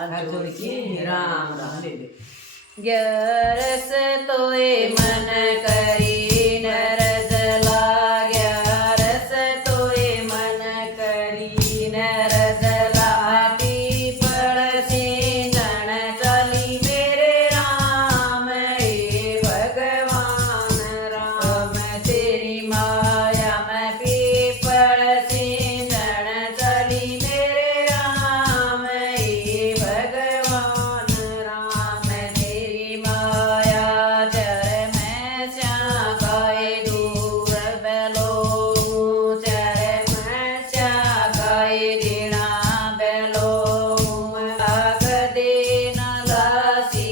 जोड़ के राम राम ले ले। ग्यारस तोय मन करी नरज लाग्या, रस तोय मन करी नरज लागी, पीपळ सिंधण चली मेरे राम, हे भगवान राम तेरी माया में पीपळ सिंधण चली मेरे राम, हे भगवान राम तेरी माया चर मैं गाय दूर बेलो, चर मैं गाय दीना बेलो, आग दीन लासी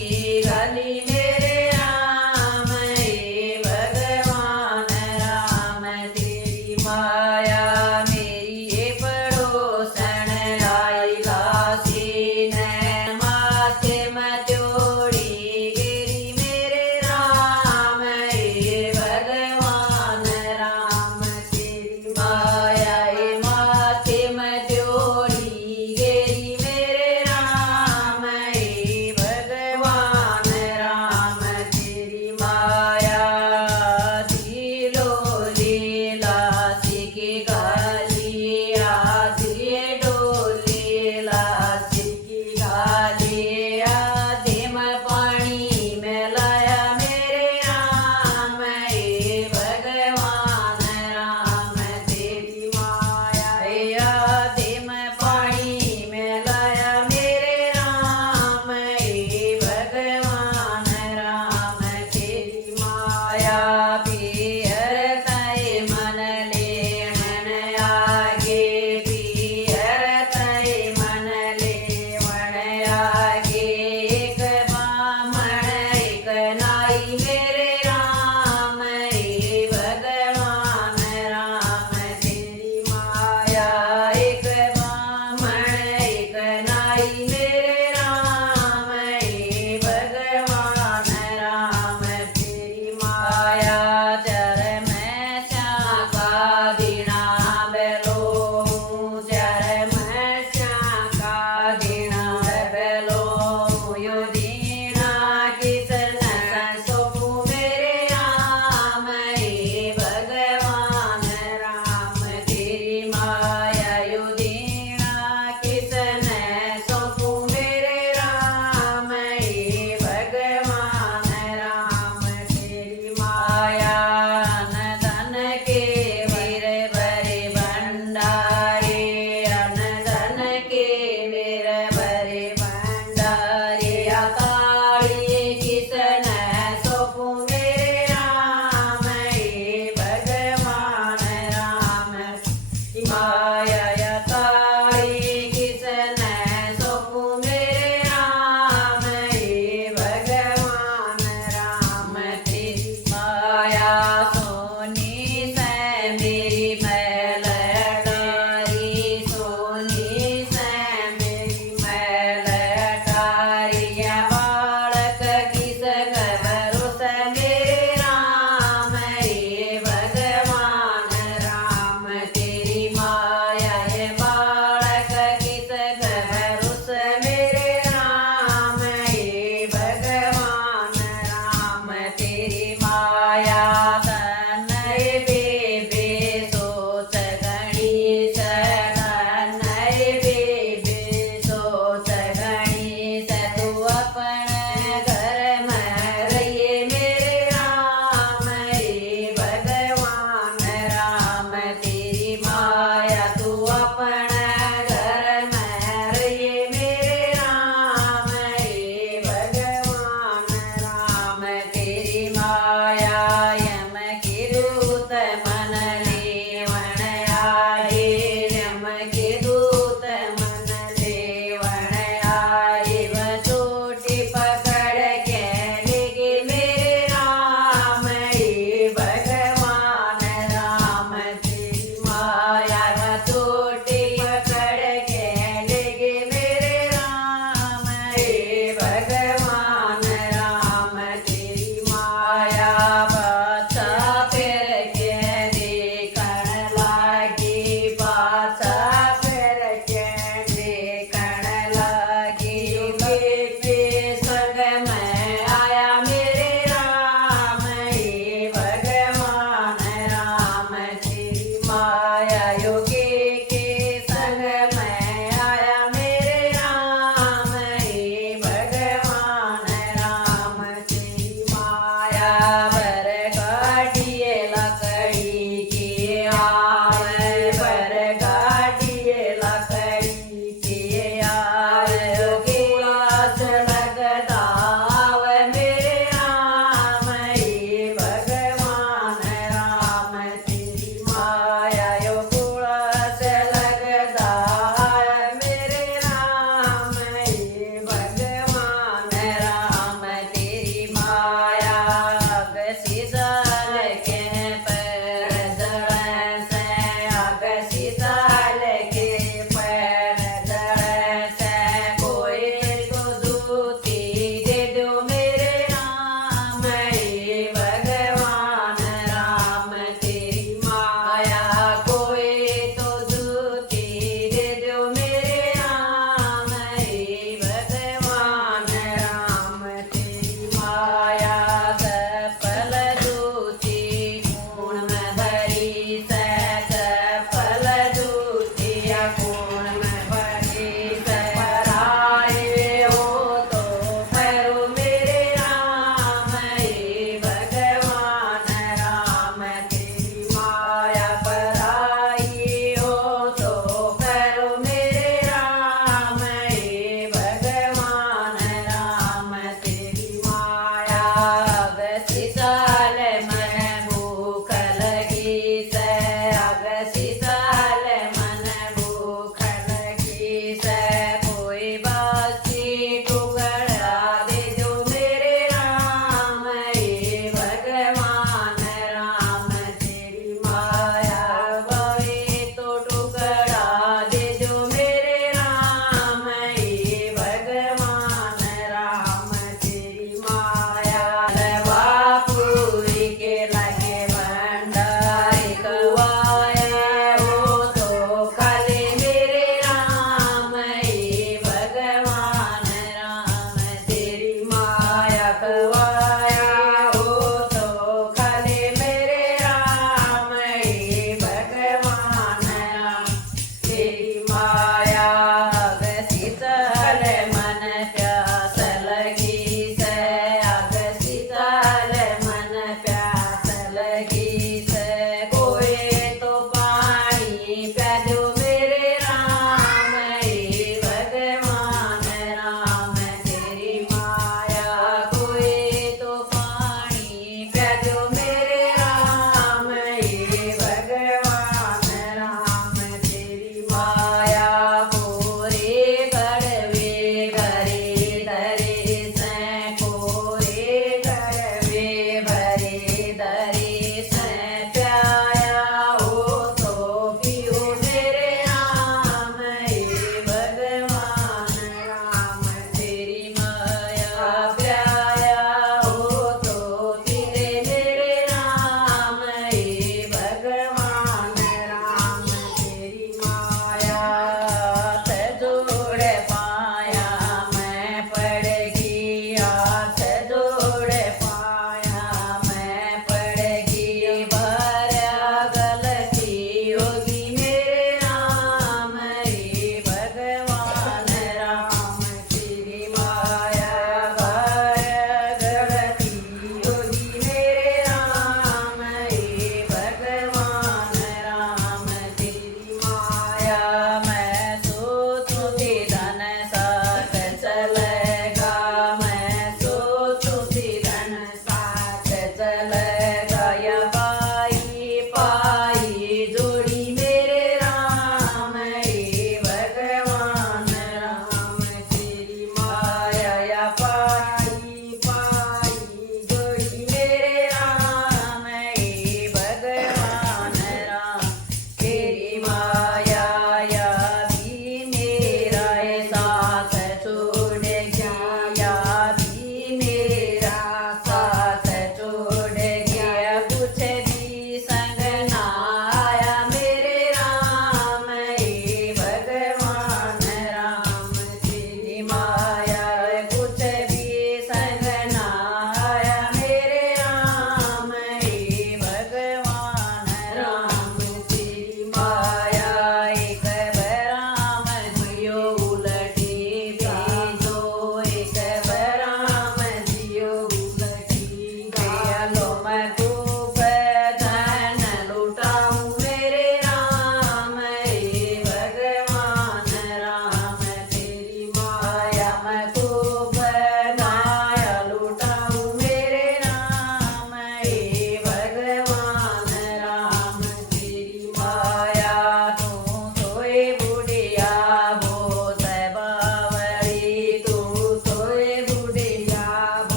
गली मेरे राम, हे भगवान राम तेरी माया मेरी ये पड़ोसन लाई लासी ने माथे में जोड़ी गिरी मेरे राम, हे भगवान राम तेरी माया हे माथे में जोड़ी गिरी मेरे राम, हे भगवान राम तेरी माया दिलो लीला सिकी गालिया, दिए डोलीला सिकी गालिया, दिम पानी में लाया मेरे राम, हे भगवान राम तेरी माया, हे दिम पानी में लाया मेरे राम, हे भगवान राम तेरी माया, पियर तय मन लेन आगे, पियर तय मन लेवन आगे, एक बामण एक नाई मेरे राम, हे भगवान राम तेरी माया, एक बामण एक नाई